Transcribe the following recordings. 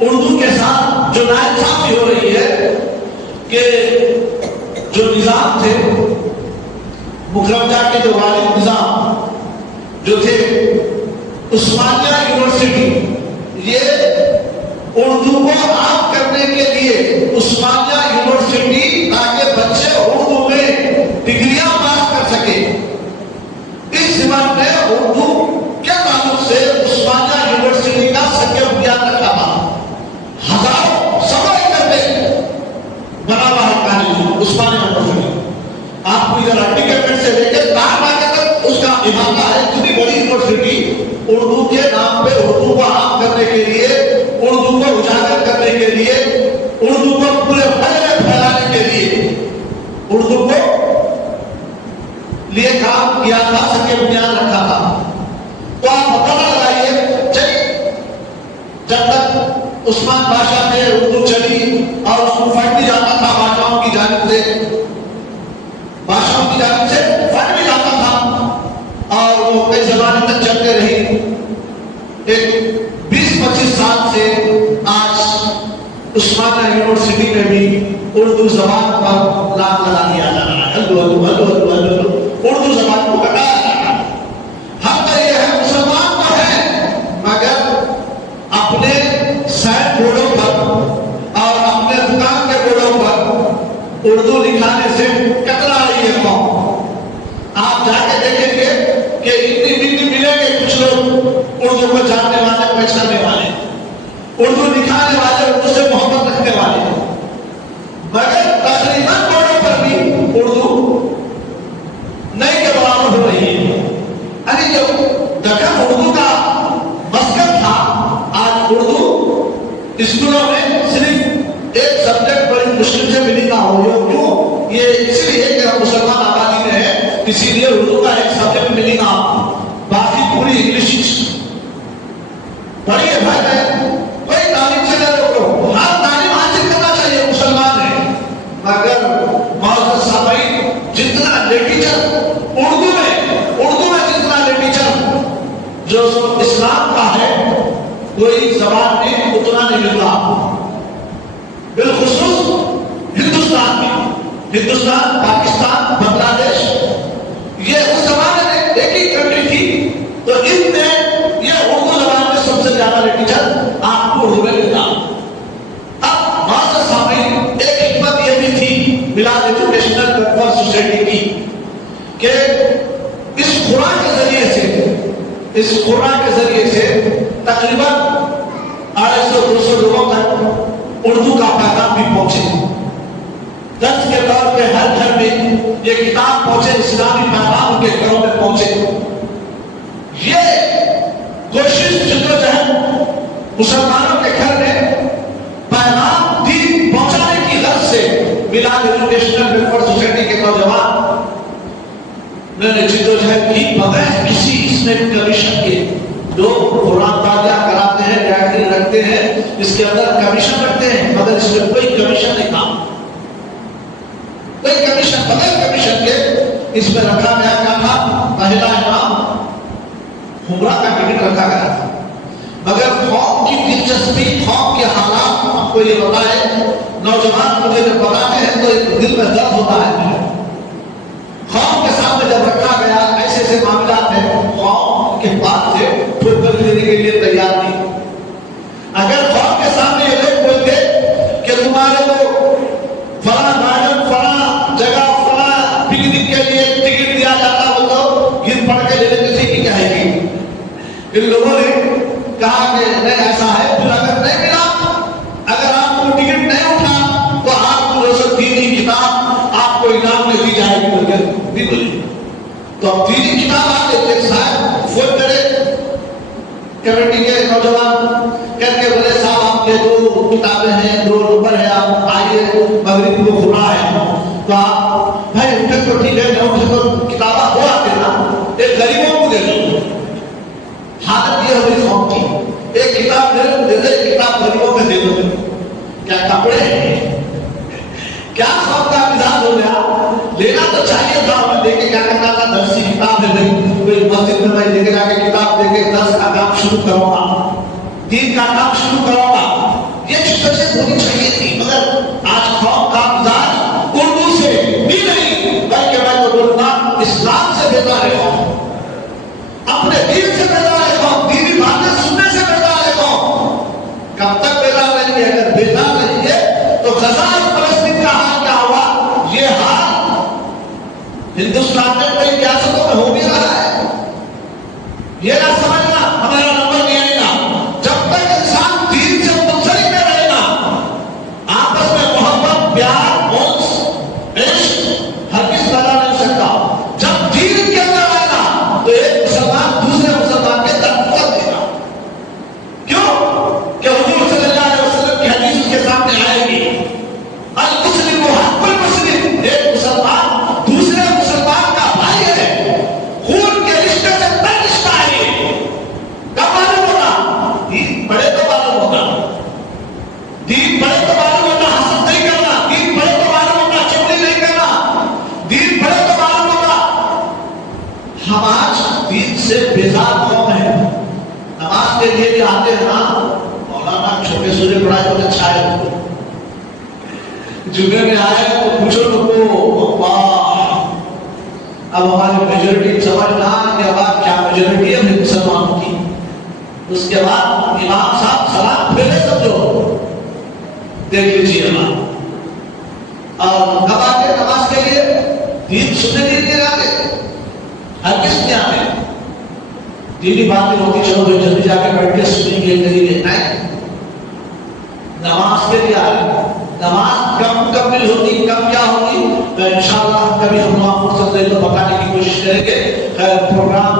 اردو کے ساتھ جو ناانصافی ہو رہی ہے کہ جو نظام تھے مکرم جان کے جو والد نظام جو تھے عثمانیہ یونیورسٹی، یہ اردو کو عام کرنے کے لیے عثمانیہ یونیورسٹی تاکہ بچے اردو میں ڈگریاں پاس کر سکے، اس زمانے میں اردو کے تعلق سے عثمانیہ یونیورسٹی کا سنگ بنیاد رکھا تھا. ہزاروں سوا ایکڑ میں بنا ہوا ہے کہانی عثمانیہ یونیورسٹی. آپ کو ادھر ٹکٹ سے لے کے تار باغ تک اس کا احاطہ ہے. اتنی بڑی یونیورسٹی اردو کے نام پہ اردو کو عام کرنے کے لیے، اردو کو اجاگر کرنے کے لیے، اردو کو پورے بھارت میں پھیلانے کے لیے اردو کو لیے کام کیا تھا، سنگ بنیاد رکھا تھا. تو آپ مطلب لگائیے چلیے جب تک عثمان بادشاہ نے اردو چلی اور اس کو فنڈ بھی جاتا تھا بادشاہوں کی جانب سے، بادشاہوں کی جانب سے فنڈ بھی جاتا تھا اور وہ کئی زمانے تک چلتے رہی. ایک 20-25 سال سے آج عثمانیہ یونیورسٹی میں بھی اردو زبان پر لام لگا دیا جا رہا ہے. اردو زبان کو بتایا جا رہا ہے. ہم تو یہ ہے مسلمان تو ہے مگر اپنے سائن بورڈوں پر اور اپنے دکان کے بورڈوں پر اردو لکھانے سے کترا رہی ہے قوم. آپ جا کے دیکھیں گے کہ اتنی ملیں گے کچھ لوگ اردو کو جاننے والے، پہچاننے والے، اردو لکھانے والے، اردو سے محبت رکھنے والے، مگر تقریباً بورڈوں پر بھی اردو نہیں کے برابر ہو رہی ہے. ارے جو دکن اردو کا مسکن تھا، آج اردو اسکولوں میں صرف ایک سبجیکٹ بڑی مشکل سے ملی نہ ہو. کیوں؟ یہ اس لیے کہ ہم مسلمان آبادی میں ہیں، اسی لیے اردو کا ایک سبجیکٹ ملی نہ ہو. باقی پوری انگلش پڑھیے بھائی ہے، کوئی تعلیم سے نہ روکو، ہر تعلیم حاصل کرنا چاہیے، مسلمان ہے. مگر معزز صاحبین، جتنا لٹریچر اردو میں جتنا لٹریچر جو اسلام کا ہے کوئی زبان میں اتنا نہیں ملتا. بالخصوص ہندوستان میں، ہندوستان، پاکستان، بنگلہ دیش، یہ اس زمانے میں ایک ہی کنٹری تھی تو ان میں یہ اردو زبان میں سب سے زیادہ لٹریچر آپ کو اردو میں ملتا. اب معزز سامعین، ایک حکمت یہ بھی تھی میلاد ایجوکیشنل ویلفیئر سوسائٹی کی کہ اس قرآن کے ذریعے سے تقریباً 250 لوگوں تک اردو کا پیغام بھی پہنچے. درس کے طور پہ ہر گھر میں یہ کتاب پہنچے، اسلامی پیغام ان کے گھروں میں پہنچے. یہ کوشش جدوجہد مسلمانوں کے گھر میں پیغام دین پہنچانے کی غرض سے میلاد ایجوکیشنل ویلفیئر سوسائٹی کے نوجوان نے جدوجہد کی بغیر کسی اس میں کمیشن کے. لوگ قرآن تاجہ کراتے ہیں، گائیڈ رکھتے ہیں، اس کے اندر کمیشن رکھتے ہیں، مگر اس میں کوئی کمیشن نہیں تھا. کوئی کمیشن بغیر کمیشن کے اس میں رکھا گیا کیا تھا؟ پہلا انعام عمرہ کا ٹکٹ رکھا گیا تھا. مگر قوم کی دلچسپی، قوم کے حالات آپ کو یہ بتائے، نوجوان مجھے جب بتاتے ہیں تو ایک دل میں درد ہوتا ہے. قوم کے سامنے جب رکھا گیا ایسے ایسے معاملات ہیں، قوم کے پاس سے ٹھوکر دینے کے لیے تیار نہیں. اگر قوم کے سامنے یہ لوگ بولتے کہ تمہارے کو فلاں گارڈن، فلاں جگہ، فلاں پکنک کے لیے ٹکٹ دیا جاتا ہو تو گر پڑ کے لے لیتے تھے کہ کیا ہے کہ ان لوگوں نے کہا کہ نہیں ایسا ہے. پھر اگر نہیں ملا، اگر آپ کو ٹکٹ نہیں اٹھا تو آپ کو روز دینی کتاب آپ کو انعام میں دی جائے گی. تو اب دینی کتاب آپ ایک صاحب فون کرے کمیٹی کے نوجوان کر کے بولے صاحب آپ کے 2 کتابیں ہیں، 2 نمبر ہے، آپ آئیے، مغرب کو کھلا ہے. تو آپ بھائی اٹھے تو ٹھیک ہے، جو تو کتابیں ہو آتے نا، ایک غریبوں کو دے دو. حالت یہ ہوئی قوم کی، ایک کتاب دے دو، ایک کتاب غریبوں کو دے دو. کیا کپڑے کیا سب کا مزاج ہو گیا. لینا تو چاہیے تھا، ہمیں دے کے کیا کرنا تھا، درسی کتاب ہے نہیں، کوئی مسجد میں میں لے کے جا کے کتاب دے کے درس کا کام شروع کروں گا، دین کا کام شروع کروں گا. بچت ہونی چاہیے تھی، مگر آج قوم کا مزاج اردو سے بھی نہیں بلکہ میں تو بولوں گا اسلام سے بیزار قوم، اپنے دین سے بیزار قوم، دینی باتیں سننے سے بیزار قوم۔ کب تک بیزار رہیں گے؟ اگر بیزار رہیں گے تو غزہ اور فلسطین کا حال کیا ہوا؟ یہ حال ہندوستان میں کئی ریاستوں میں ہو بھی رہا ہے۔ یہ نہ سمجھنا ہمارا نمبر نہیں آئے گا جب تک انسان دین سے منسلک نہ رہے گا، آپس میں محبت، پیار، انس، عشق ہرگز پیدا نہیں ہو سکتا۔ جب دین کے اندر آئے گا تو ایک مسلمان دوسرے مسلمان کے درد کر دے گا۔ کیوں کہ حضور صلی اللہ علیہ وسلم کی حدیث اس کے سامنے آئے گی، المسلم حق المسلم، ایک مسلمان دوسرے مسلمان کا بھائی ہے، خون کے رشتے سے تر رشتہ ہے۔ کب معلوم ہوگا؟ دین پڑھے تو معلوم ہوگا، دین پڑھے تو معلوم ہوگا حسد نہیں کرنا، دین پڑھے تو معلوم ہوگا چغلی نہیں کرنا، دین پڑھے تو معلوم ہوگا۔ ہم آج دین سے بیزار قوم ہیں، نماز کے لیے بھی آتے ہیں نا، مولانا چھوٹے سورے پڑھائے تو اچھا ہے، جمعے میں آئے تو پوچھو لوگوں اللہ، اب ہماری میجورٹی سمجھنا کہ اب آپ کیا میجورٹی ہے مسلمانوں کی، اس کے بعد امام صاحب سلام پھیرے سمجھو، دیکھ لیجیے ہمارا۔ اور کب آتے نماز کے لیے؟ دین سننے کے لیے آتے، ہر کس میں آتے، دینی باتیں ہوتی چلو بھائی جلدی جا کے بیٹھ کے سنیں گے نہیں، نماز کے لیے آئے۔ نماز کب مکمل ہوگی، کب کیا ہوگی تو انشاءاللہ کبھی ہم وہاں فرصت دیں تو بتانے کی کوشش کریں گے۔ خیر پروگرام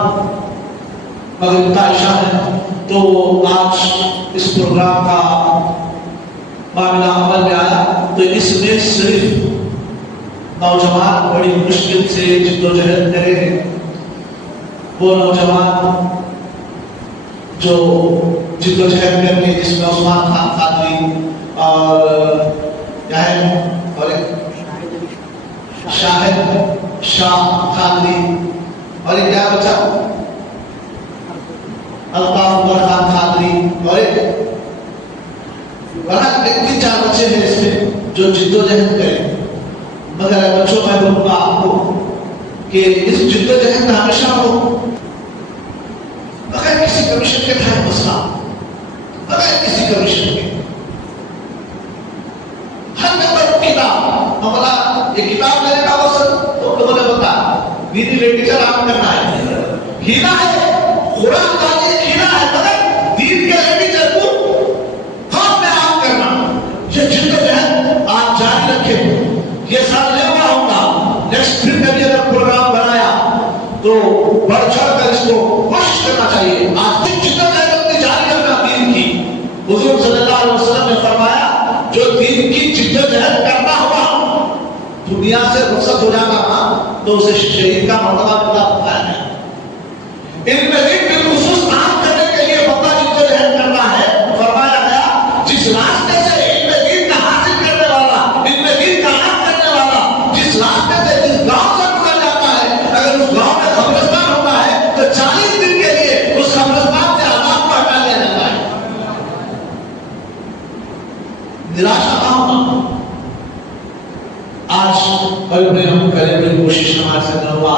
مغرب کا عشاء ہے تو آج اس پروگرام کا معاملہ عمل میں آیا تو اس میں صرف نوجوان بڑی مشکل سے جدوجہد کرے، وہ نوجوان جو جدوجہد کر کے جس میں عثمان خان قادری اور شاہد شاہ خانوی اور ایک کیا بچا الطاف عمر خان خانوی اور ایک بڑا تین چار بچے ہیں اس میں جو جدوجہد کریں، مگر بچوں میں بولوں گا آپ کو کہ اس جدوجہد میں ہمیشہ ہو بغیر کسی کمیشن کے تھا مسئلہ، بغیر کسی کمیشن کے ہر نمبر کتاب ہمارا یہ کتاب لینے کا وصل تو لوگوں نے بتا دینی لٹریچر عام کرنا ہے، ہینا ہے قرآن کا یہ ہینا ہے، مگر دین کے لٹریچر کو قوم میں عام کرنا، یہ جدوجہد آپ جاری رکھیں۔ یہ سال لیوا ہوگا، نیکسٹ پھر کبھی اگر پروگرام بنایا تو بڑھ چڑھ کر اس کو کوشش کرنا چاہیے۔ آج تک جدوجہد اپنی جاری رکھنا دین کی، حضور صلی اللہ علیہ وسلم نے فرمایا جو دین کی جدوجہد کرتا ہوا دنیا سے رخصت ہو جاتا نا تو اسے شہید کا مرتبہ ملا ہوتا ہے۔ ان میں دین بالخصوص عام کرنے کے لیے بندہ جدوجہد کرتا ہے، فرمایا گیا جس راستے سے ان میں دین کا حاصل کرنے والا، ان میں دین کا عام کرنے والا جس راستے سے جس گاؤں سے گزر جاتا ہے، اگر اس گاؤں میں قبرستان ہوتا ہے تو 40 دن کے لیے اس قبرستان سے عذاب کو ہٹا دیا جاتا ہے۔ نراشا نہ ہونا، آج بڑے بڑے ہم کریں بڑی کوشش ہمارے سے نروا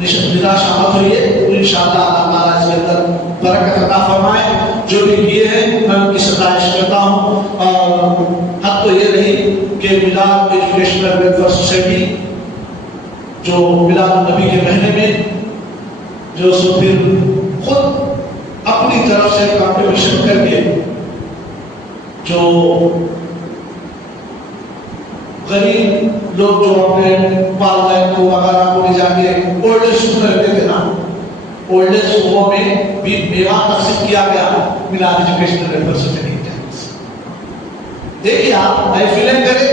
نراشا مت ہوئیے، انشاءاللہ اللہ تعالیٰ اس کے اندر برکت عطا فرمائے۔ جو بھی کیے ہیں میں ان کی ستائش کرتا ہوں، اور حد تو یہ نہیں کہ میلاد ایجوکیشنل ویلفیئر سوسائٹی جو میلاد النبی کے مہینے میں جو سو پھر خود اپنی طرف سے کنٹریبیوشن کر کے جو غریب لوگ جو اپنے والدین کو وغیرہ کو لے جا کے اولڈ ایج ہوم میں رہتے تھے نا، اولڈ ایج ہوموں میں بھی میوہ تقسیم کیا گیا میلاد ایجوکیشنل ویلفیئر سوسائٹی کی جانب سے۔ دیکھیے آپ محفلیں کرے،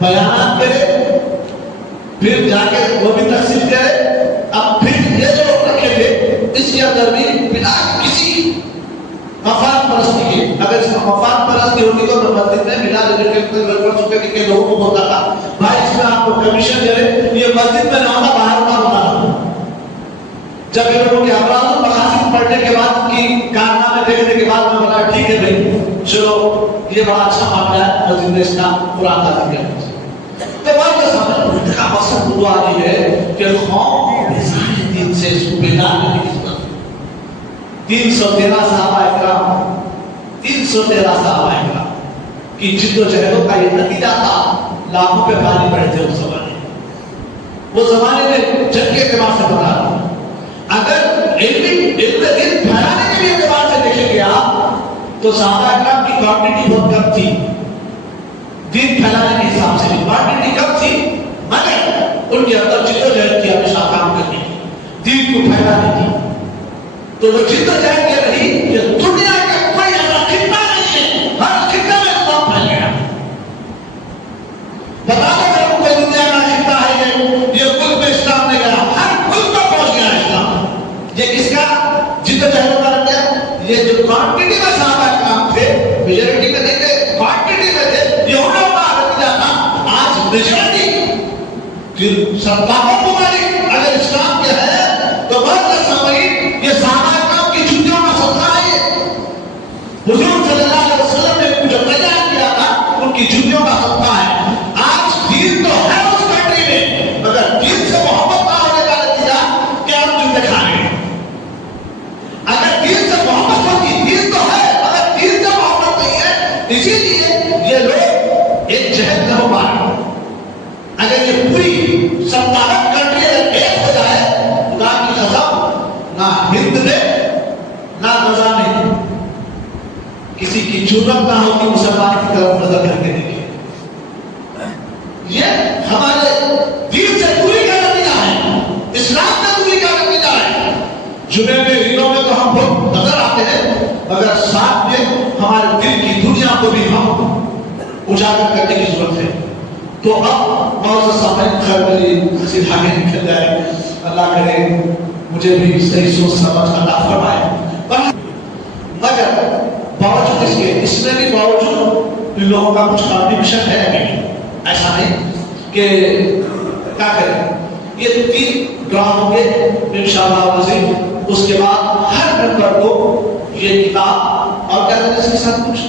بیانات کرے، پھر جا کے وہ بھی تقسیم کرے، اب پھر یہ جو رکھے تھے اس کے اندر بھی بنا کسی مفاد پرستی کے، اگر اس میں مفاد پرستی ہوتی تو مسجد میں میلاد ایجوکیشنل ویلفیئر سوسائٹی کے لوگوں کو بولتا تھا بھائی اس میں آپ کو کمیشن دے رہے، یہ مسجد میں نہ ہوتا باہر نہ ہوتا، جب یہ لوگوں کے امراض و مقاصد تفاصیل پڑھنے کے بعد کی کارنامے دیکھنے کے بعد میں بولا ٹھیک ہے بھائی چلو یہ بڑا اچھا معاملہ ہے مسجد اسلام قرآن تعلیم کرنا تو بات کا سامنے کا مقصد دعا یہ ہے کہ قوم بظاہر دین سے اس کو بیدار کرنے کی ضرورت ہے 313 صحابہ اکرام 313 صحابہ اکرام کی جد و جہدوں کا یہ نتیجہ تھا لاکھوں پہ پانی پڑے تھے اس زمانے وہ زمانے میں جنگ کے اعتبار سے بتا رہا ہوں اگر علم دین پھیلانے کے اعتبار سے دیکھیں گے آپ تو صحابہ اکرام کی کوانٹٹی بہت کم تھی دین پھیلانے کے حساب سے کوانٹٹی کم تھی مگر ان کے اندر جد و جہد کی ہمیشہ کام کرنی دین کو پھیلانے کی تو وہ جد و جہد یہ رہی کہ دنیا کا کوئی ایسا خطہ نہیں ہے ہر خطے میں اسلام پھیل گیا بتا دو اگر کوئی دنیا کا خطہ ہے یہ ملک میں اسلام نے گیا ہر ملک میں پہنچ گیا اسلام یہ کس کا جد و جہد کا رکھا یہ جو کوانٹٹی میں صحابہ کرام تھے میجورٹی میں نہیں تھے کوانٹٹی میں تھے یہ ہونا کا نتیجہ تھا آج میجورٹی پھر سرکاروں کو اگر اسلام کیا ہے تو بہت سامعین یہ صحابہ کرام کی چھٹیوں کا صدقہ ہے حضور صلی اللہ علیہ وسلم نے جو بیان کیا تھا ان کی چھٹیوں کا صدقہ ہے آج دین تو ہے اس کنٹری میں مگر دین سے محبت نہ ہونے کا نتیجہ کہ ہم جوتے کھا رہے ہیں اگر دین سے محبت ہوتی دین تو ہے مگر دین سے محبت نہیں ہے اسی لیے یہ لوگ ایک جہد نہ ہو پائے اگر یہ پوری 17 کنٹری اگر ایک ہو جائے خدا کی قسم نہ ہند میں نہ غزہ میں کسی کی جرأت نہ ہوتی مسلمان کی طرف نظر کر کے دیکھے یہ ہمارے دین سے دوری کا نتیجہ ہے اسلام سے دوری کا نتیجہ ہے جمعے میں دنوں میں تو ہم بہت نظر آتے ہیں مگر ساتھ میں ہمارے دل کی دنیا کو بھی ہم اجاگر کرنے کی ضرورت ہے تو اب معزز سامعین خیر میری حسین آگے نکل جائے اللہ کرے مجھے بھی صحیح سوچ سمجھ عطا فرمائے مگر باوجود اس میں بھی باوجود ان لوگوں کا کچھ کانٹریبیوشن ہے نہیں ایسا نہیں کہ کیا کریں یہ 3 ڈرام ہوں گے انشاءاللہ عزیز اس کے بعد ہر ممبر کو یہ کتاب اور کیا کریں اس کے ساتھ کچھ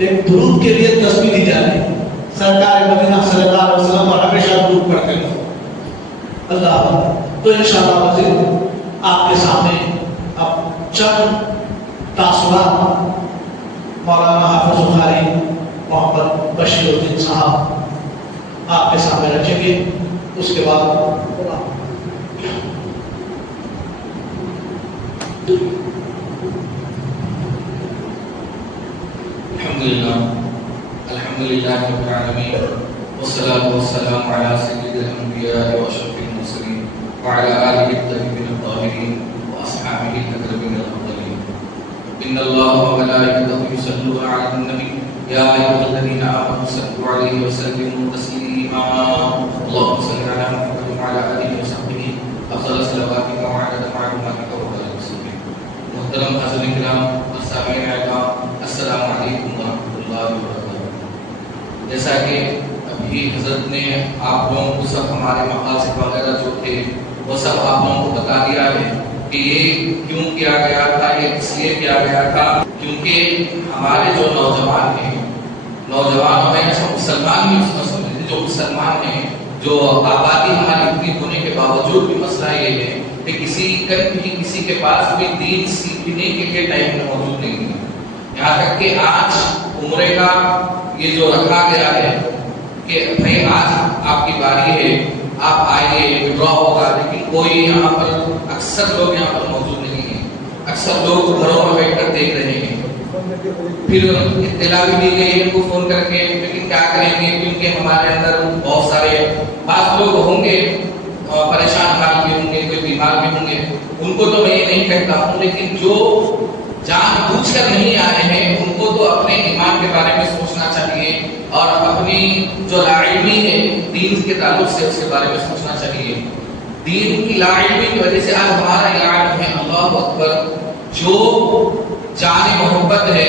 ایک درود کے لیے تسبیح دی جائے سرکار مدینہ صلی اللہ علیہ وسلم اور ہمیشہ درود پڑھتے ہیں اللہ تو انشاءاللہ عزیز آپ کے سامنے اب چند تاثرات مولانا حافظ بخاری محمد بشیر الدین صاحب آپ کے سامنے رکھیں گے اس کے بعد الحمدللہ رب العالمین والصلاة والسلام علی سید الانبیاء واشرف المرسلین وعلی آلہ الطیبین الطاہرین واصحابہ الاکرمین الافضلین ان اللہ وملائکتہ یصلون علی النبی یا ایھا الذین آمنوا صلوا علیہ وسلموا تسلیما اللهم صل علی محمد وعلی آلہ وصحبہ افضل صلوات وعدد معلومات وعدد المسلمین محترم حضرات کرام والسامعین الکرام السلام علیکم ورحمۃ اللہ وبرکاتہ جیسا کہ ابھی حضرت نے آپ لوگوں کو سب ہمارے مقاصد وغیرہ جو تھے وہ سب آپ لوگوں کو بتا دیا ہے کہ یہ کیوں کیا گیا تھا یہ اس لیے کیا گیا تھا کیونکہ ہمارے جو نوجوان ہیں نوجوانوں میں اچھا مسلمان بھی جو مسلمان ہیں جو آبادی ہماری اتنی ہونے کے باوجود بھی مسئلہ یہ ہے کہ کسی کے پاس بھی دین سیکھنے کے لیے ٹائم موجود نہیں ہے یہاں تک کہ آج عمرے کا یہ جو رکھا گیا ہے کہ بھائی آج آپ کی باری ہے آپ آئیے وڈرا ہوگا لیکن کوئی یہاں پر اکثر لوگ یہاں پر موجود نہیں ہیں اکثر لوگ گھروں میں بیٹھ کر دیکھ رہے ہیں پھر اطلاع بھی دی گئی ان کو فون کر کے لیکن کیا کریں گے کیونکہ ہمارے اندر بہت سارے بعض لوگ ہوں گے پریشان حال بھی ہوں گے کوئی بیمار بھی ہوں گے ان کو تو میں یہ نہیں کہتا ہوں لیکن جو جان بوجھ کر نہیں آئے ہیں ان کو تو اپنے ایمان کے بارے میں سوچنا چاہیے اور اپنی جو لا علمی ہے دین کے تعلق سے اس کے بارے میں سوچنا چاہیے دین کی لا علمی کی وجہ سے آج ہمارا علاج ہے اللہ اکبر جو جان محبت ہے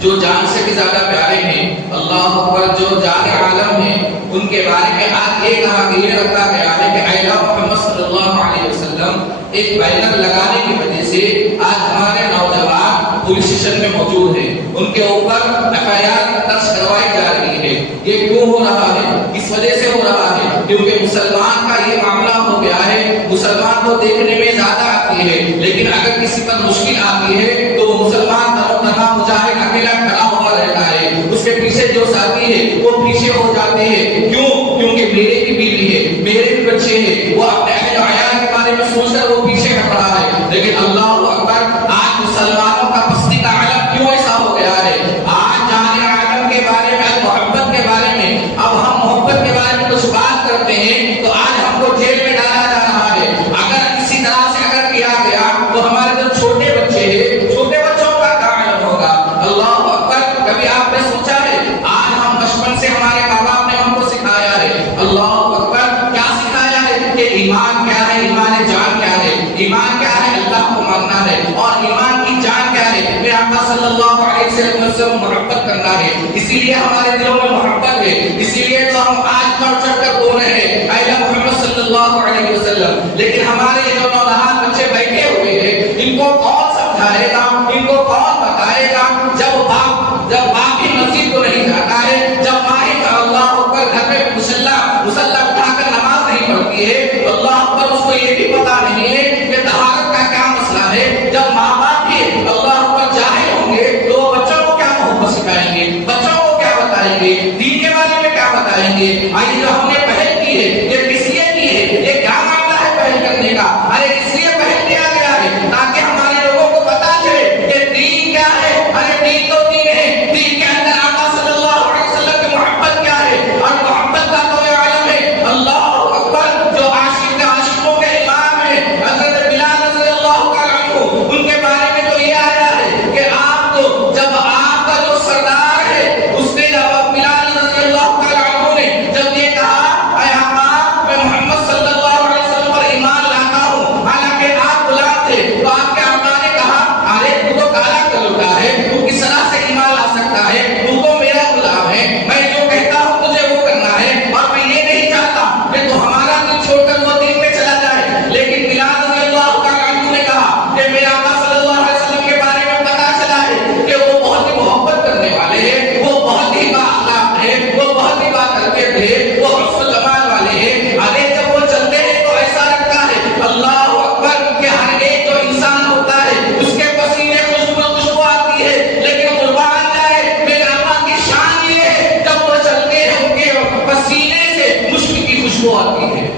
جو جان سے بھی زیادہ پیارے ہیں اللہ اکبر جو جان عالم ہے ان کے بارے میں آج یہ رکھا گیا ہے کہ اے محمد صلی اللہ علیہ وسلم ایک بینر لگانے کی وجہ سے آج ہمارے نوجوان پولیس اسٹیشن میں موجود ہیں، ان کے اوپر FIR درج کروائی جا رہی ہے۔ یہ کیوں ہو رہا ہے؟ اس وجہ سے ہو رہا ہے کیونکہ مسلمان کا یہ معاملہ ہو گیا ہے، مسلمان کو دیکھنے میں زیادہ آتی ہے، لیکن اگر کسی پر مشکل آتی ہے تو وہ مسلمان تنہا مجاہد اکیلا کھڑا ہوا رہتا ہے، اس کے پیچھے جو ساتھی ہے وہ پیچھے ہو جاتے ہیں۔ کیوں؟ کیونکہ میرے بھی بیوی ہے، میرے بھی بچے ہیں، وہ اپنے اہل و عیال کے بارے میں سوچ کر وہ پیچھے ہٹ رہا ہے۔ لیکن اللہ اکبر، آج مسلمانوں کا پستی کا عالم کیوں ایسا ہو گیا ہے؟ آج جان عالم کے بارے میں، محبت کے بارے میں، اب ہم محبت کے بارے میں کچھ بات کرتے ہیں تو آج ہم کو جیل میں ڈالا جا رہا ہے۔ اگر کسی طرح سے اگر کیا گیا تو ہمارے جو چھوٹے بچے ہیں، چھوٹے بچوں کا کیا عالم ہوگا؟ اللہ اکبر، کبھی آپ نے سوچا ہے؟ آج ہم بچپن سے ہمارے ماں باپ نے ہم کو سکھایا ہے، اللہ اکبر، کیا سکھایا ہے کہ ایمان کیا ہے، ایمان جان کیا ہے، ایمان کیا ہے، اللہ کو ماننا ہے، اور ایمان کی جان کیا ہے، میرے آقا صلی اللہ علیہ وسلم سے محبت کرنا ہے۔ اسی لیے ہمارے دلوں میں محبت ہے، اسی لیے تو ہم آج بڑھ چڑھ کر بول رہے ہیں اے محمد صلی اللہ علیہ وسلم۔ لیکن ہمارے جو نوجوان بچے بیٹھے ہوئے ہیں، ان کو کون سمجھائے گا، ان کو کون بتائے گا؟ جب باپ کی مسجد کو نہیں جاتا ہے، جب ماں اللہ اکبر گھر میں مسلح اٹھا کر نماز نہیں پڑھتی ہے، تو اللہ اکبر اس کو یہ بھی پتا نہیں ہے کہ طہارت کا کیا مسئلہ ہے۔ جب ماں باپ بھی اللہ اکبر جاہل ہوں گے تو بچوں کو کیا محبت سکھائیں گے، بچوں کو کیا بتائیں گے، دین کے بارے میں کیا بتائیں گے؟ آئیے جو ہم نے پہل کی ہے، یہ کس لیے کی ہے؟ یہ کیا معاملہ ہے پہل کرنے کا؟ ارے اس لیے پہل کیا گیا ہے تاکہ ہمارے لوگوں کو پتا چلے کہ دین کیا ہے۔ ارے دین تو دین ہے، دین کے اندر آقا صلی اللہ علیہ وسلم کی محبت کیا ہے، اور محبت کا کوئی عالم ہے۔ اللہ اکبر، جو عاشقوں کے امام ہیں حضرت بلال رضی اللہ تعالیٰ عنہ، ان کے بارے میں تو یہ آیا ہے کہ آپ کو جب آپ کا جو سردار ہے اس نے جب بلال رضی اللہ تعالیٰ عنہ نے جب یہ کہا اے آقا میں محمد صلی اللہ علیہ وسلم پر ایمان لاتا ہوں، حالانکہ آپ غلام تھے، تو آپ کے آقا نے کہا ارے تو کالا کلوٹا ہے، تو کس طرح سے ایمان لا سکتا ہے؟ تو میرا غلام ہے، میں جو کہتا ہوں تجھے وہ کرنا ہے، اور میں یہ نہیں چاہتا کہ تو ہمارا دل چھوڑ کر وہ دین میں چلا جائے۔ لیکن بلال رضی اللہ تعالیٰ عنہ نے کہا کہ میرے آقا صلی اللہ علیہ وسلم کے بارے میں پتا چلا ہے کہ وہ بہت ہی محبت کرنے والے ہیں، وہ بہت ہی بااخلاق ہیں، وہ بہت ہی باکرکت ہیں، وہ حسن و جمال والے ہیں۔ ارے جب وہ چلتے ہیں تو ایسا لگتا ہے اللہ اکبر کہ ہر ایک جو انسان ہوتا ہے اس کے پسینے خوشبو آتی ہے، لیکن قربان جائے میرے آقا کی شان یہ ہے جب وہ چلتے ہیں ان کے پسینے سے مشک کی خوشبو آتی ہے،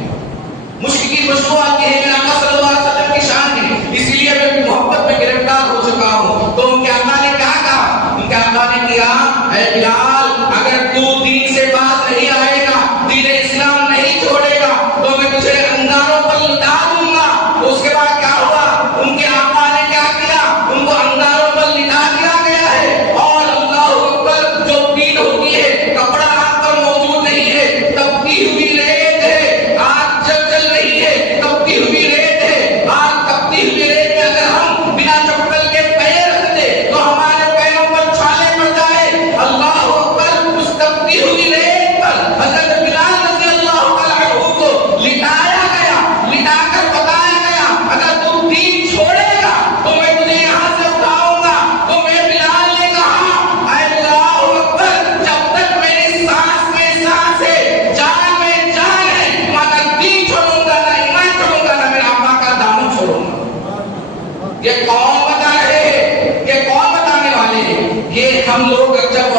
مشک کی خوشبو آتی ہے، میرے آقا صلی اللہ علیہ وسلم کی شان ہے۔ اسی لیے میں بھی محبت میں گرفتار ہو چکا ہوں۔ تو ان کے آقا نے کیا کہا؟ ان کے آقا نے کیا اے بلال، اگر تو دین سے باز نہیں آئے گا، دین اسلام نہیں چھوڑے گا، تو میں تجھے انگاروں پر لٹا دوں گا۔ تو اس کے بعد کیا ہوا؟ ان کے آقا نے کیا کیا؟ ان کو انگاروں پر لٹا دیا گیا ہے، اور اللہ اکبر، جو پیڑ ہوتی ہے کپڑا آپ پر موجود نہیں ہے، تپتی ہوئی ریت ہے، آگ جل رہی ہے، تپتی ہوئی ریت ہے، آگ تپتی ہوئی ریت میں اگر ہم بنا چپل کے پیر رکھ دے تو ہمارے پیروں پر چھالے پڑ جائے۔ اللہ اکبر، اس تپتی ہوئی ریت پر حضرت بلال رضی اللہ تعالیٰ عنہ کو لٹایا گیا، لٹا کر بتایا گیا اگر تو دین چھوڑے گا تو میں تجھے یہاں سے اٹھاؤں گا۔ تو میں بلال نے کہا اے اللہ اکبر، جب تک میری سانس میں سانس ہے، جان میں جان ہے، میں نہ دین چھوڑوں گا، نہ ایمان چھوڑوں گا، نہ میرے آقا کا دامن چھوڑوں گا۔ یہ کون بتا رہے ہیں؟ یہ کون بتانے والے ہیں؟ یہ ہم لوگ جب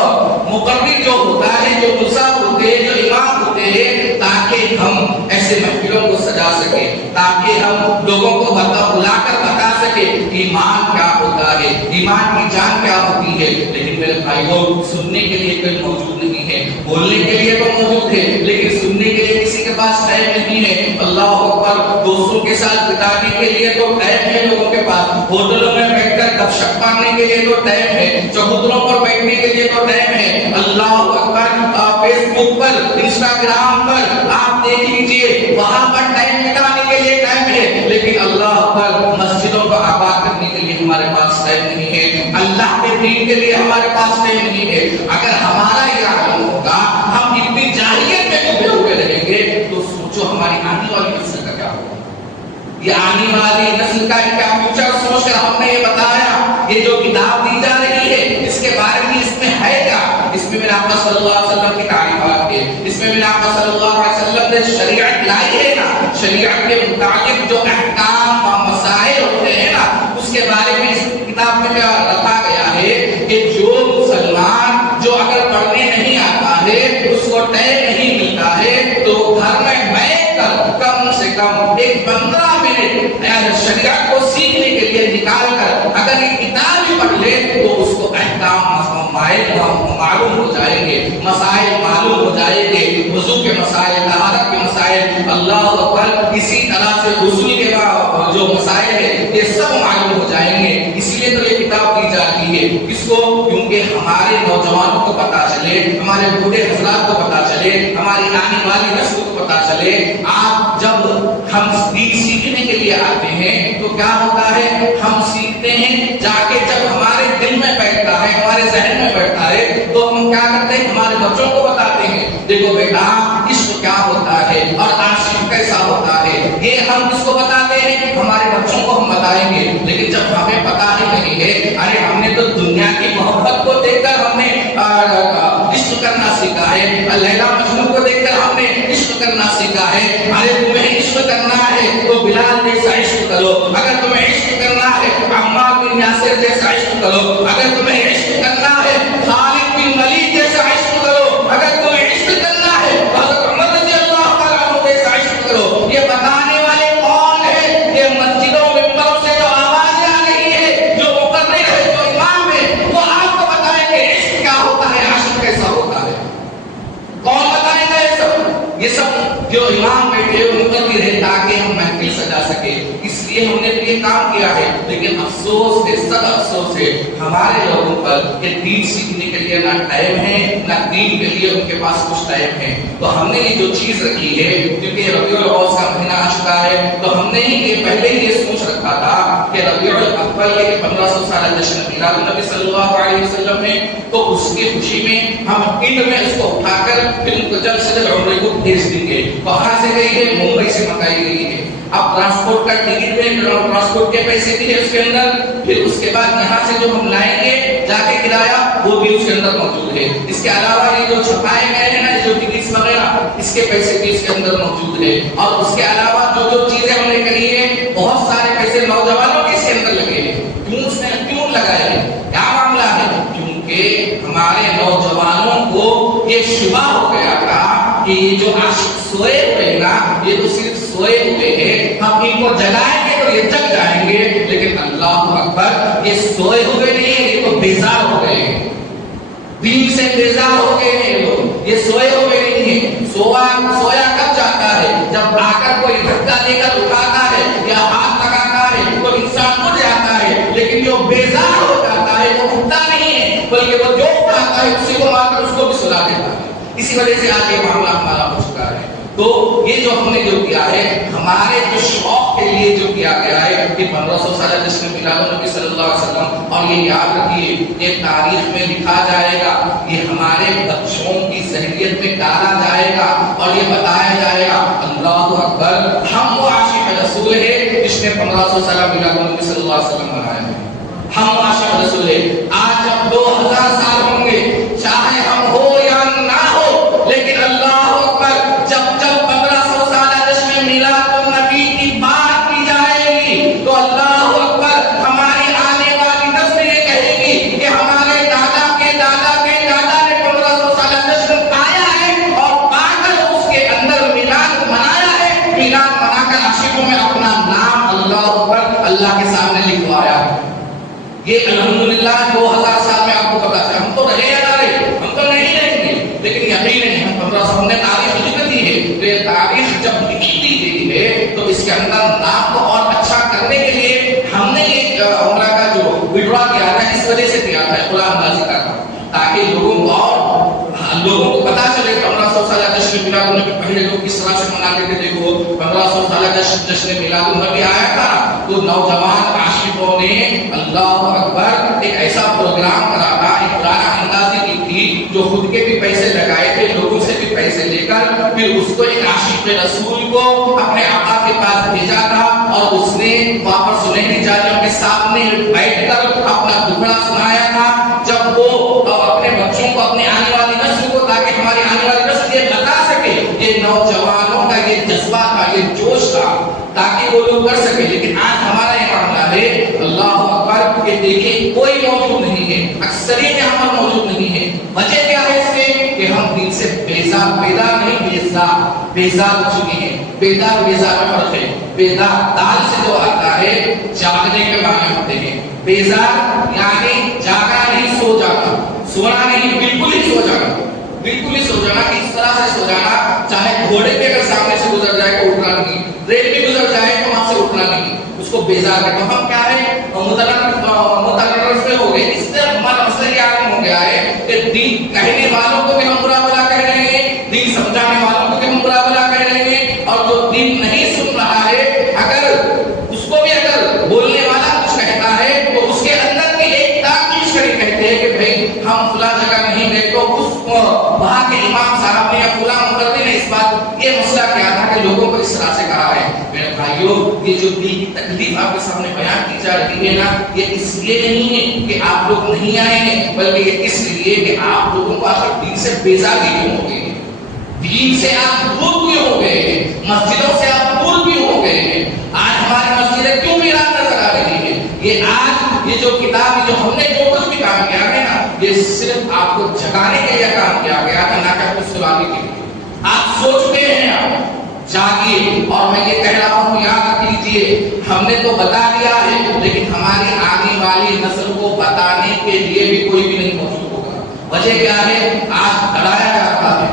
مقرر جو ہوتا ہے، جو مصاب ہوتے ہیں، جو امام ہوتے ہیں، تاکہ ہم ایسے محفلوں کو سجا سکیں، تاکہ ہم لوگوں کو بلا کر بتا سکیں ایمان کیا ہوتا ہے، ایمان کی جان کیا ہوتی ہے۔ لیکن میرے بھائیوں، سننے کے لیے کوئی موجود نہیں ہے، بولنے کے لیے تو موجود ہے، لیکن سننے کے لیے کسی کے پاس ٹائم نہیں ہے۔ اللہ اکبر، دوستوں کے ساتھ بتانے کے لیے تو ٹائم ہے لوگوں کے پاس، ہوٹلوں میں بیٹھ کر گپ شپ مارنے کے لیے تو ٹائم ہے، چبوتروں پر بیٹھنے کے لیے تو ٹائم ہے۔ اللہ اکبر، فیس بک پر، انسٹاگرام پر آپ دیکھ لیجئے، وہاں پر ٹائم بتانے کے لیے ٹائم ہے، لیکن اللہ اکبر، مسجدوں کو آباد کرنے کے لیے ہمارے پاس ٹائم نہیں ہے، اللہ کے دین کے لیے ہمارے پاس ٹائم نہیں ہے۔ اگر ہمارا یہ عالم ہوگا، ہم اتنی جاہلیت میں ڈوبے ہوئے رہیں گے، تو سوچو ہماری آنے والی نسل کا کیا ہوگا۔ یہ آنے والی نسل کا کیا فیوچر سوچ کر ہم نے یہ بتایا. یہ جو کتاب دی جا رہی ہے اس کے بارے میں اس میں ہے کیا؟ اس میں میرے آقا صلی اللہ علیہ وسلم کی تعلیمات ہے. اس میں میرے آقا صلی اللہ علیہ وسلم نے شریعت لائی ہے نا. شریعت کے متعلق جو احکام و مسائل ہوتے ہیں نا اس کے بارے میں اس کتاب میں رکھا گیا ہے کہ جو مسلمان جو اگر پڑھنے نہیں آتا ہے اس کو ٹائم نہیں ملتا ہے تو گھر میں بیٹھ کر کم سے کم ایک 15 منٹ شریعت کو سیکھنے کے لیے نکال کر اگر یہ کتاب ہی پڑھ لے تو اس کو احکام معلوم ہو جائیں گے, مسائل معلوم ہو جائیں گے, وضو کے مسائل, طہارت کے مسائل, اللہ اکبر, اسی طرح سے غسل کے جو مسائل ہیں یہ سب معلوم ہو جائیں گے. اسی لیے تو یہ کتاب دی جاتی ہے کس کو؟ کیونکہ ہمارے نوجوانوں کو پتا چلے, ہمارے بوڑھے حضرات کو پتا چلے, ہماری آنے والی نسل کو پتا چلے. آپ جب ہم دین سیکھنے کے لیے آتے ہیں تو کیا ہوتا ہے, ہم سیکھتے ہیں جا کے جب ہمارے دل میں بیٹھتا ہے, ہمارے ذہن میں بیٹھتا ہے تو ہم کیا کرتے ہیں, ہمارے بچوں کو بتاتے ہیں دیکھو بیٹا عشق کیا ہوتا ہے اور عاشق کیسا ہوتا ہے. یہ ہم کس کو بتاتے ہیں, ہمارے بچوں کو ہم بتائیں گے. لیکن جب ہمیں پتا ہی نہیں ہے, ارے ہم نے تو دنیا کی محبت کو دیکھ کر ہم نے عشق کرنا سیکھا ہے, لیلا مجنون کو دیکھ کر ہم نے عشق کرنا سیکھا ہے. ارے تمہیں عشق کرنا ہے تو بلال جیسا عشق کرو, اگر تمہیں عشق کرنا ہے عمار بن یاسر جیسا عشق کرو, اگر تمہیں عشق کرنا ہے خالد بن ولید جیسا عشق کرو, اگر تمہیں عشق کرنا ہے حضرت عمر رضی اللہ تعالیٰ عنہ جیسا عشق کرو. یہ بتانے والے کون ہیں؟ یہ مسجدوں ممبروں سے جو آوازیں آ رہی ہے, جو مقرر ہے, جو امام ہے, وہ آپ کو بتائیں گے عشق کیا ہوتا ہے, عاشق کیسا ہوتا ہے. کون بتائے گا یہ سب؟ یہ سب جو امام بیٹھے مقرر ہے تاکہ ہم محفل سجا سکے. اس لیے ہم نے تو یہ کام کیا ہے. لیکن افسوس ہے, سب افسوس ہے ہمارے لوگوں پر کہ دین سیکھنے کے لیے نہ ٹائم ہے, نہ دین کے لیے ان کے پاس کچھ ٹائم ہے. تو ہم نے یہ جو چیز رکھی ہے, کیونکہ ربیع الاول کا مہینہ آ چکا ہے, تو ہم نے یہ پہلے ہی یہ سوچ رکھا تھا کہ ربیع الاول کے 1500 سالہ جشن میلاد النبی صلی اللہ علیہ وسلم ہے, تو اس کی خوشی میں ہم اینڈ میں اس کو اٹھا کر پھر جلد سے جلد عمرے کو بھیج دیں گے. کہاں سے گئی ہے؟ ممبئی سے منگائی گئی ہے. اب ٹرانسپورٹ کا ٹکٹ میں ٹرانسپورٹ کے پیسے بھی ہے اس کے اندر, پھر اس کے بعد یہاں سے جو ہم لائیں گے جا کے کرایہ وہ بھی اس کے اندر موجود ہے. اس کے علاوہ یہ جو چھپائے گئے ہیں نا جو ٹکٹس وغیرہ, اس کے پیسے بھی اس کے اندر موجود ہے. اور اس کے علاوہ جو جو چیزیں ہم نے کری ہے بہت سارے پیسے نوجوانوں کے اس کے اندر لگے ہیں. کیوں لگائے ہیں, کیا معاملہ ہے؟ کیونکہ ہمارے نوجوانوں کو یہ شبہ ہو گیا تھا کہ یہ جو عاشق سوئے ہوئے نا یہ تو صرف سوئے ہوئے ہیں, ہم ان کو جگائیں گے تو یہ جگ جائیں گے. لیکن اللہ اکبر, یہ سوئے ہوئے نہیں ہیں, یہ تو بیزار ہو گئے ہیں, دین سے بیزار ہو گئے ہیں لوگ. یہ سوئے ہوئے نہیں ہیں. سویا کب جاتا ہے؟ جب آ کر کوئی دھکا دے کر اٹھاتا ہے یا ہاتھ لگاتا ہے تو انسان اٹھ جاتا ہے. لیکن جو بیزار ہو جاتا ہے وہ اٹھتا نہیں ہے, بلکہ وہ جو اٹھاتا ہے اسی کو مار کر اس کو بھی سلا دیتا ہے. اسی وجہ سے آج یہ معاملہ ہمارا ہو چکا ہے. تو یہ جو ہم نے جو کیا ہے ہمارے جو شوق کے لیے جو کیا گیا ہے کہ 1500 سالہ جشن میلاد النبی صلی اللہ علیہ وسلم, اور یہ یاد رکھیے یہ تاریخ میں لکھا جائے گا, یہ ہمارے بچوں کی ذہنیت میں ڈالا جائے گا اور یہ بتایا جائے گا اللہ اکبر ہم وہ عاشق رسول ہے جس نے 1500 سالہ میلاد النبی صلی اللہ علیہ وسلم منایا ہے. ہم عاشق رسول ہے. آج جب 2000 سال ہوں گے, چاہے ہم ہو یا نہ ہو, لیکن اللہ اکبر جب 1500 سالہ جشن میلاد النبی کی بات کی جائے گی تو اللہ اکبر ہماری آنے والی نسل یہ کہے گی کہ ہمارے دادا کے دادا کے دادا نے 1500 سالہ جشن پایا ہے اور پا کر اس کے اندر میلاد منایا ہے, میلاد منا کر عاشقوں میں اپنا نام اللہ اکبر اللہ کے سامنے لکھوایا ہے. یہ الحمدللہ 2000 سال میں آپ کو پتا چلا. ہم تو رہے یا نہ رہے, ہم تو نہیں رہیں گے, لیکن یقین ہے ہم 1500 ہم نے تاریخ لکھ دی ہے. تو یہ تاریخ جب لکھی دی گئی ہے تو اس کے اندر نام کو اور اچھا کرنے کے لیے ہم نے ایک عمرہ کا جو وڈرا کیا تھا اس وجہ سے کیا تھا قرآن نازل کا تھا, تاکہ لوگوں کو پتا چلے کہ 1500 سالہ جشن میلاد النبی پہلے لوگ کس طرح سے مناتے تھے. دیکھو 1500 سالہ جشن میلاد النبی آیا تھا تو نوجوان عاشقوں نے اللہ اکبر ایک ایسا پروگرام کرا تھا, ایک گانا اندازی کی تھی جو خود کے بھی پیسے لگائے تھے, لوگوں سے بھی پیسے لے کر پھر اس کو ایک عاشق رسول کو اپنے آقا کے کے پاس بھیجا تھا اور اس نے وہاں پر سنہری جالیوں کے سامنے بیٹھ کر اپنا دکھڑا سنایا تھا، جب وہ اپنے بچوں کو، اپنے آنے والی نسل کو، تاکہ ہماری آنے والی نسل یہ بتا سکے، یہ نوجوانوں کا یہ جذبہ تھا، یہ جوش تھا، تاکہ وہ لوگ کر سکے. لیکن آج ہمارا یہ معاملہ ہے، اللہ اکبر، کہ دیکھیں کوئی موجود نہیں ہے، اکثریت یہاں پر موجود نہیں ہے. وجہ کیا ہے اس میں؟ کہ ہم دین سے بیزار نہیں بیزار ہو چکے ہیں. بیدار بیزار کا فرق ہے. بیدار دال سے جو آتا ہے جاگنے کے معنی ہوتے ہیں. بیزار یعنی جاگا نہیں، سو جانا، سونا نہیں، بالکل ہی سو جانا، بالکل ہی سو جانا. اس طرح سے سو جانا چاہے گھوڑے کے اگر سامنے سے گزر جائے تو اٹھنا نہیں، ریل بھی گزر جائے تو وہاں سے اٹھنا نہیں، اس کو بیزار کہتے ہیں. ہم کیا ہے متنرف میں ہو گئے. اس سے ہمارا مسئلہ یہ عام ہو گیا ہے کہ دین کہنے والوں کو بھی ہم برا بھلا کہہ رہے ہیں، دین سمجھانے والوں کو بھی ہم برا بھلا کہہ رہے ہیں، اور جو دین نہیں سن رہا ہے اگر اس کو بھی اگر بولنے والا کچھ کہتا ہے تو اس کے اندر کی ایک تاکید شریک کہتے ہیں کہ بھائی ہم فلاں جگہ نہیں گئے تو اس وہاں کے امام صاحب نے یا فلاں مقرر نے اس بات یہ مسئلہ کیا تھا کہ لوگوں کو اس طرح سے کہا ہے. میرے بھائیوں، یہ جو دین کی تکلیف آپ کے سامنے بیان کی جا رہی ہے نا، یہ اس لیے نہیں ہے کہ آپ لوگ نہیں آئے ہیں، بلکہ یہ اس لیے کہ آپ لوگوں کو آخر دین سے بیزاری کیوں ہو گئی ہے، دین سے آپ دور کیوں ہو گئے ہیں، مسجدوں سے آپ دور کیوں ہو گئے ہیں. آج ہماری مسجدیں کیوں ویران نظر آ رہی ہیں؟ یہ آج یہ جو کتاب جو ہم نے جو کچھ بھی کام کیا ہے نا، یہ صرف آپ کو جگانے کے لیے کام کیا گیا تھا، نہ کہ آپ کو سلانے کے لیے. آپ سو چکے ہیں، آپ جاگیے. اور میں یہ کہہ رہا ہوں، یاد کیجیے، ہم نے تو بتا دیا ہے لیکن ہماری آنے والی نسل کو بتانے کے لیے بھی کوئی بھی نہیں موجود ہوگا. وجہ کیا ہے؟ آج ڈرایا جا رہا ہے،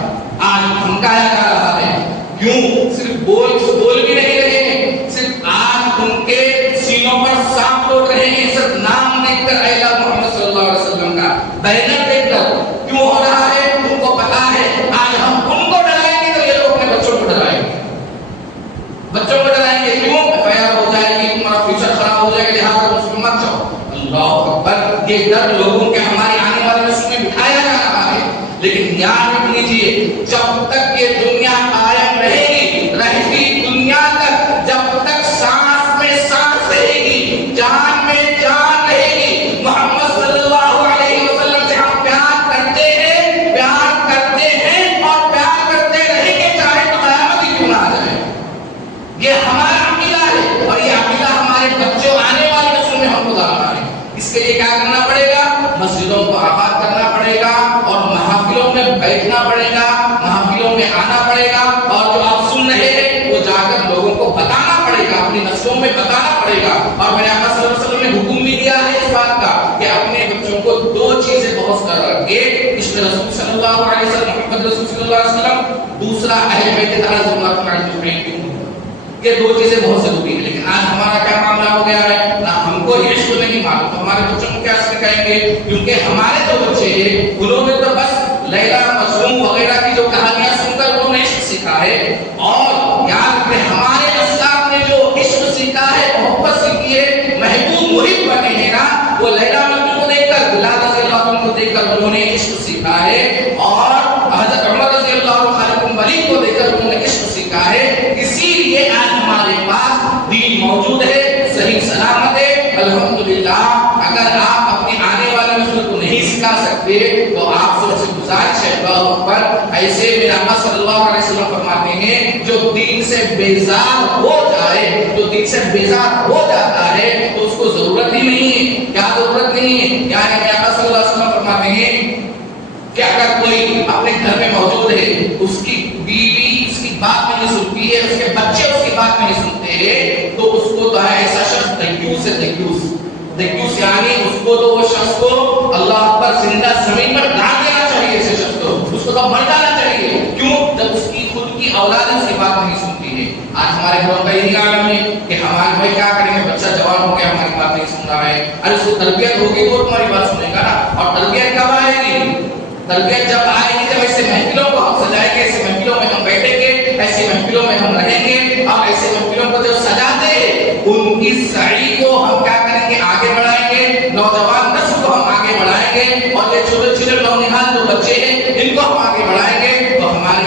آج دھمکایا جا رہا ہے. کیوں؟ صرف بول بھی نہیں رہے ہیں، صرف آج ان کے سینوں پر سانپ لوٹ رہے ہیں، صرف نام دیکھ کر اے اللہ محمد صلی اللہ علیہ وسلم کا بینر دیکھ کر. کیوں ہو رہا ہے؟ ان کو پتا ہے آج ہم ان کو ڈرائیں گے تو یہ لوگ اپنے بچوں کو ڈرائیں گے، بچوں کو ڈرائیں گے. کیوں؟ تیار ہو جائے گی، تمہارا فیوچر خراب ہو جائے گا، لہٰذا تم اس میں مت جاؤ. اللہ اکبر. یہ ڈر لوگوں کے ہماری آنے والی نسل میں بٹھایا جا رہا ہے. لیکن یاد رکھ لیجیے، جب تک یہ دنیا قائم رہے گی، رہتی دنیا تک، جب تک سانس میں سانس رہے گی، جان میں جان رہے گی، محمد صلی اللہ علیہ وسلم سے ہم پیار کرتے ہیں، پیار کرتے ہیں اور پیار کرتے رہیں گے، چاہے تو قیامت ہی کیوں نہ آ جائے. یہ ہمارا عقیدہ ہے اور یہ عقیدہ ہمارے بچوں آنے والی نسل میں ہم کو ڈالنا ہے. اس کے لیے کیا کرنا پڑے گا؟ مسجدوں کو آباد کرنا پڑے گا اور محافلوں میں بیٹھنا پڑے گا، محافلوں میں آنا پڑے گا، اور جو آپ سن رہے ہیں وہ جا کر لوگوں کو بتانا پڑے گا، اپنی نسلوں میں بتانا پڑے گا. اور میرے آقا صلی اللہ علیہ وسلم نے حکم بھی دیا ہے اس بات کا کہ اپنے بچوں کو دو چیزیں بہت کر رکھے: عشق رسول صلی اللہ علیہ وسلم، محمد رسول صلی اللہ علیہ وسلم، دوسرا اہل بیت رضی اللہ عنہم اجمعین. یہ دو چیزیں بہت ضروری ہیں. لیکن آج ہمارا کیا معاملہ ہو گیا ہے؟ نہ ہم کو عشق نہیں معلوم، تو ہمارے بچوں کو کیا سکھائیں گے؟ کیونکہ ہمارے جو بچے ہیں انہوں نے تو بس لیلا مجنون وغیرہ کی جو کہانیاں سن کر انہوں نے عشق سیکھا ہے. اور یاد رکھیں، ہمارے اسلاف نے جو عشق سیکھا ہے، محبت سیکھی ہے، محبوب محب بنے ہیں نا، وہ لیلا مجنون کو دیکھ کر، بلال رضی اللہ عنہ کو دیکھ کر انہوں نے عشق سیکھا ہے، اور حضرت عمر رضی اللہ عنہ خالد بن ولید کو دیکھ کر انہوں نے عشق سیکھا ہے. اسی لیے آج ہمارے پاس دین موجود ہے، صحیح سلامت ہے، الحمدللہ. اگر آپ اپنی آنے والی نسل کو نہیں سکھا سکتے تو آپ سب سے گزارش ہے، اللہ پر ایسے میرا آقا صلی اللہ علیہ وسلم فرماتے ہیں جو دین سے بیزار ہو جائے، جو دین سے بیزار ہو جاتا ہے تو اس کو ضرورت ہی نہیں ہے. کیا ضرورت نہیں ہے؟ یعنی میرا آقا صلی اللہ علیہ وسلم فرماتے ہیں کہ اگر کوئی اپنے گھر میں موجود ہے، اس کی بیوی اس کی بات نہیں سنتی ہے، اس کے بچے اس کی بات نہیں سنتے ہیں، تو اس کو تو ایسا شخص دیوس ہے، دیوس یعنی اس کو تو وہ شخص کو اللہ پر زندہ زمین پر ڈال دینا چاہیے. ایسے شخص کو اس کو تو مر ڈالنا چاہیے. کیوں؟ جب اس کی خود کی اولاد اس کی بات نہیں سنتی ہے. آج ہمارے گھروں کا یہی عالم ہے کہ ہمارے بھائی کیا کریں گے، بچہ جوان ہو گیا ہماری بات نہیں سن رہا ہے، ارے اس کو تربیت ہوگی وہ تمہاری بات سنے گا نا. اور تربیت کب آئے گی؟ تربیت جب آئے گی جب ایسے محفلوں کو ہم سجائیں گے، ایسے محفلوں میں ہم بیٹھیں گے، ایسی محفلوں میں ہم رہیں گے، اور ایسے محفلوں کو جب سجاتے ہیں ان کی سعی کو ہم کیا کریں گے؟ آگے بڑھائیں گے. نوجوان نسل کو ہم آگے بڑھائیں گے، اور یہ چھوٹے چھوٹے نونہال جو بچے ہیں ان کو ہم آگے بڑھائیں گے، تو ہماری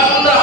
15